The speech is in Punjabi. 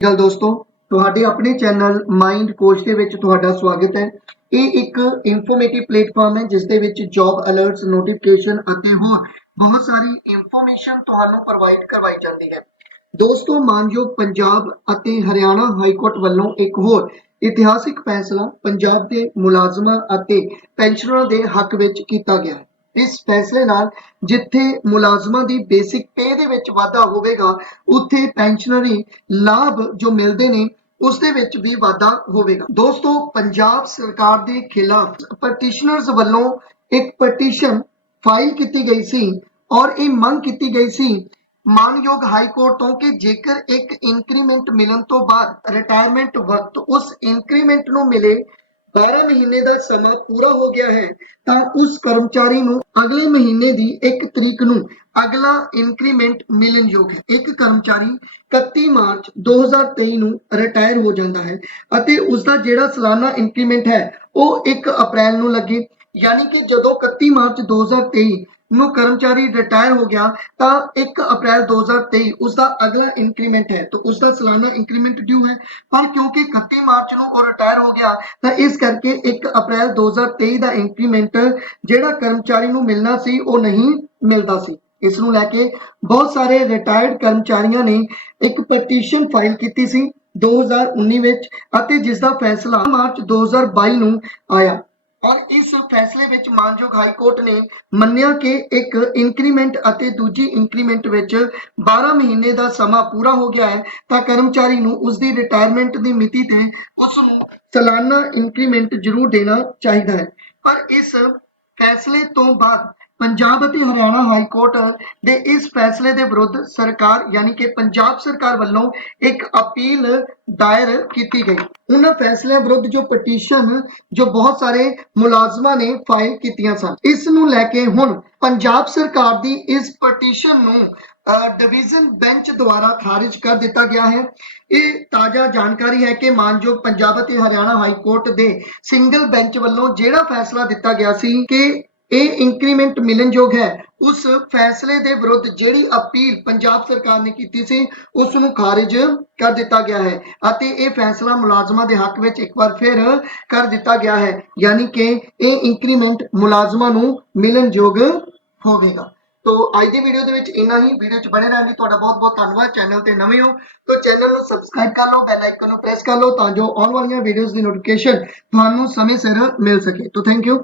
ਗੱਲ ਦੋਸਤੋ, ਤੁਹਾਡੇ ਆਪਣੇ ਚੈਨਲ ਮਾਈਂਡ ਕੋਚ ਦੇ ਵਿੱਚ ਤੁਹਾਡਾ ਸਵਾਗਤ ਹੈ। ਇਹ ਇੱਕ ਇਨਫੋਰਮੇਟਿਵ ਪਲੇਟਫਾਰਮ ਹੈ, ਜਿਸ ਦੇ ਵਿੱਚ ਜੌਬ ਅਲਰਟਸ ਨੋਟੀਫਿਕੇਸ਼ਨ ਅਤੇ ਹੋਰ ਬਹੁਤ ਸਾਰੀ ਇਨਫੋਰਮੇਸ਼ਨ ਤੁਹਾਨੂੰ ਪ੍ਰੋਵਾਈਡ ਕਰਵਾਈ ਜਾਂਦੀ ਹੈ। ਦੋਸਤੋ, ਮਾਨਯੋਗ ਪੰਜਾਬ ਅਤੇ ਹਰਿਆਣਾ ਹਾਈ ਕੋਰਟ ਵੱਲੋਂ ਇੱਕ ਹੋਰ ਇਤਿਹਾਸਿਕ ਫੈਸਲਾ ਪੰਜਾਬ ਦੇ ਮੁਲਾਜ਼ਮਾਂ ਅਤੇ ਪੈਨਸ਼ਨਰਾਂ ਦੇ ਹੱਕ ਵਿੱਚ ਕੀਤਾ ਗਿਆ ਹੈ। ਇਸ ਫੈਸਲੇ ਨਾਲ ਜਿੱਥੇ ਮੁਲਾਜ਼ਮਾਂ ਦੀ ਬੇਸਿਕ ਪੇ ਦੇ ਵਿੱਚ ਵਾਧਾ ਹੋਵੇਗਾ, ਉੱਥੇ ਪੈਨਸ਼ਨਰੀ ਲਾਭ ਜੋ ਮਿਲਦੇ ਨੇ, ਉਸ ਦੇ ਵਿੱਚ ਵੀ ਵਾਧਾ ਹੋਵੇਗਾ। ਦੋਸਤੋ, ਪੰਜਾਬ ਸਰਕਾਰ ਦੇ ਖਿਲਾਫ ਪਟੀਸ਼ਨਰਸ ਵੱਲੋਂ ਇੱਕ ਪਟੀਸ਼ਨ ਫਾਈਲ ਕੀਤੀ ਗਈ ਸੀ ਔਰ ਇਹ ਮੰਗ ਕੀਤੀ ਗਈ ਸੀ, ਮਾਨਯੋਗ ਹਾਈ ਕੋਰਟ ਤੋਂ ਕਿ ਜੇਕਰ ਇੱਕ ਇੰਕਰੀਮੈਂਟ ਮਿਲਣ ਤੋਂ ਬਾਅਦ ਰਿਟਾਇਰਮੈਂਟ ਵਕਤ ਉਸ ਇੰਕਰੀਮੈਂਟ ਨੂੰ ਮਿਲੇ 12 ਮਹੀਨੇ ਦਾ ਸਮਾਂ ਪੂਰਾ ਹੋ ਗਿਆ ਹੈ, ਤਾਂ ਉਸ ਕਰਮਚਾਰੀ ਨੂੰ ਅਗਲੇ ਮਹੀਨੇ ਦੀ 1 ਤਰੀਕ ਨੂੰ ਅਗਲਾ ਇਨਕਰੀਮੈਂਟ ਮਿਲਣ ਯੋਗ ਹੈ। ਇੱਕ ਕਰਮਚਾਰੀ 31 ਮਾਰਚ 2023 ਨੂੰ ਰਿਟਾਇਰ ਹੋ ਜਾਂਦਾ ਹੈ ਅਤੇ ਉਸ ਦਾ ਜਿਹੜਾ ਸਾਲਾਨਾ ਇਨਕਰੀਮੈਂਟ ਹੈ, ਉਹ 1 ਅਪ੍ਰੈਲ ਨੂੰ ਲੱਗੇ। ਯਾਨੀ ਕਿ ਜਦੋਂ 31 ਮਾਰਚ 2023 ਨੂੰ ਕਰਮਚਾਰੀ ਰਿਟਾਇਰ ਹੋ ਗਿਆ, ਤਾਂ 1 ਅਪ੍ਰੈਲ 2023 ਉਸ ਦਾ ਅਗਲਾ ਇੰਕਰੀਮੈਂਟ ਹੈ, ਤਾਂ ਉਸ ਦਾ ਸਾਲਾਨਾ ਇੰਕਰੀਮੈਂਟ ਡਿਊ ਹੈ। ਪਰ ਕਿਉਂਕਿ 31 ਮਾਰਚ ਨੂੰ ਉਹ ਰਿਟਾਇਰ ਹੋ ਗਿਆ, ਤਾਂ ਇਸ ਕਰਕੇ 1 ਅਪ੍ਰੈਲ 2023 ਦਾ ਇੰਕਰੀਮੈਂਟ ਜਿਹੜਾ ਕਰਮਚਾਰੀ ਨੂੰ ਮਿਲਣਾ ਸੀ, ਉਹ ਨਹੀਂ ਮਿਲਦਾ ਸੀ। ਇਸ ਨੂੰ ਲੈ ਕੇ ਬਹੁਤ ਸਾਰੇ ਰਿਟਾਇਰਡ ਕਰਮਚਾਰੀਆਂ ਨੇ ਇੱਕ ਪਟੀਸ਼ਨ ਫਾਈਲ ਕੀਤੀ ਸੀ 2019 ਵਿੱਚ ਅਤੇ ਜਿਸ ਦਾ ਫੈਸਲਾ ਮਾਰਚ 2022 ਨੂੰ ਆਇਆ। ਔਰ ਇਸ ਫੈਸਲੇ ਵਿੱਚ ਮਾਨਯੋਗ ਹਾਈ ਕੋਰਟ ਨੇ ਮੰਨਿਆ ਕਿ ਇੱਕ ਇੰਕਰੀਮੈਂਟ ਅਤੇ ਦੂਜੀ ਇੰਕਰੀਮੈਂਟ ਵਿੱਚ 12 ਮਹੀਨੇ ਦਾ ਸਮਾਂ ਪੂਰਾ ਹੋ ਗਿਆ ਹੈ, ਤਾਂ ਕਰਮਚਾਰੀ ਨੂੰ ਉਸ ਦੀ ਰਿਟਾਇਰਮੈਂਟ ਦੀ ਮਿਤੀ ਤੇ ਉਸ ਨੂੰ ਸਾਲਾਨਾ ਇੰਕਰੀਮੈਂਟ ਜ਼ਰੂਰ ਦੇਣਾ ਚਾਹੀਦਾ ਹੈ। ਪਰ ਇਸ ਫੈਸਲੇ ਤੋਂ ਬਾਅਦ ਪੰਜਾਬ ਅਤੇ ਹਰਿਆਣਾ ਹਾਈ ਕੋਰਟ ਦੇ ਇਸ ਫੈਸਲੇ ਦੇ ਵਿਰੁੱਧ ਸਰਕਾਰ, ਯਾਨੀ ਕਿ ਪੰਜਾਬ ਸਰਕਾਰ ਵੱਲੋਂ ਇੱਕ ਅਪੀਲ ਦਾਇਰ ਕੀਤੀ ਗਈ। ਉਹਨਾਂ ਫੈਸਲਿਆਂ ਵਿਰੁੱਧ ਜੋ ਪਟੀਸ਼ਨ ਜੋ ਬਹੁਤ ਸਾਰੇ ਮੁਲਾਜ਼ਮਾਂ ਨੇ ਫਾਈਲ ਕੀਤੀਆਂ ਸਨ, ਇਸ ਨੂੰ ਲੈ ਕੇ ਹੁਣ ਪੰਜਾਬ ਸਰਕਾਰ ਦੀ ਇਸ ਪਟੀਸ਼ਨ ਨੂੰ ਡਿਵੀਜ਼ਨ ਬੈਂਚ ਦੁਆਰਾ ਖਾਰਿਜ ਕਰ ਦਿੱਤਾ ਗਿਆ ਹੈ। ਇਹ ਤਾਜ਼ਾ ਜਾਣਕਾਰੀ ਹੈ ਕਿ ਮਾਨਯੋਗ ਪੰਜਾਬ ਅਤੇ ਹਰਿਆਣਾ ਹਾਈ ਕੋਰਟ ਦੇ ਸਿੰਗਲ ਬੈਂਚ ਵੱਲੋਂ ਜਿਹੜਾ ਫੈਸਲਾ ਦਿੱਤਾ ਗਿਆ ਸੀ ਕਿ ਇਹ ਇੰਕਰੀਮੈਂਟ ਮਿਲਣਯੋਗ ਹੈ। ਉਸ ਫੈਸਲੇ ਦੇ ਵਿਰੁੱਧ ਜਿਹੜੀ ਅਪੀਲ ਪੰਜਾਬ ਸਰਕਾਰ ਨੇ ਕੀਤੀ ਸੀ, ਉਸ ਨੂੰ ਖਾਰਜ ਕਰ ਦਿੱਤਾ ਗਿਆ ਹੈ ਅਤੇ ਇਹ ਫੈਸਲਾ ਮੁਲਾਜ਼ਮਾਂ ਦੇ ਹੱਕ ਵਿੱਚ ਇੱਕ ਵਾਰ ਫਿਰ ਕਰ ਦਿੱਤਾ ਗਿਆ ਹੈ। ਯਾਨੀ ਕਿ ਇਹ ਇੰਕਰੀਮੈਂਟ ਮੁਲਾਜ਼ਮਾਂ ਨੂੰ ਮਿਲਣਯੋਗ ਹੋਵੇਗਾ। ਤੋ ਅੱਜ ਦੀ ਵੀਡੀਓ ਦੇ ਵਿੱਚ ਇੰਨਾ ਹੀ। ਵੀਡੀਓ 'ਚ ਬਣੇ ਰਹਿਣ ਲਈ ਤੁਹਾਡਾ ਬਹੁਤ ਬਹੁਤ ਧੰਨਵਾਦ। ਚੈਨਲ ਤੇ ਨਵੇਂ ਹੋ ਤਾਂ ਚੈਨਲ ਨੂੰ ਸਬਸਕ੍ਰਾਈਬ ਕਰ ਲਓ ਬੈਲ ਆਈਕਨ ਨੂੰ ਪ੍ਰੈਸ ਕਰ ਲਓ ਤਾਂ ਜੋ ਆਉਣ ਵਾਲੀਆਂ ਵੀਡੀਓਜ਼ ਦੀ ਨੋਟੀਫਿਕੇਸ਼ਨ ਤੁਹਾਨੂੰ ਸਮੇਂ ਸਿਰ ਮਿਲ ਸਕੇ। ਤੋ ਥੈਂਕ ਯੂ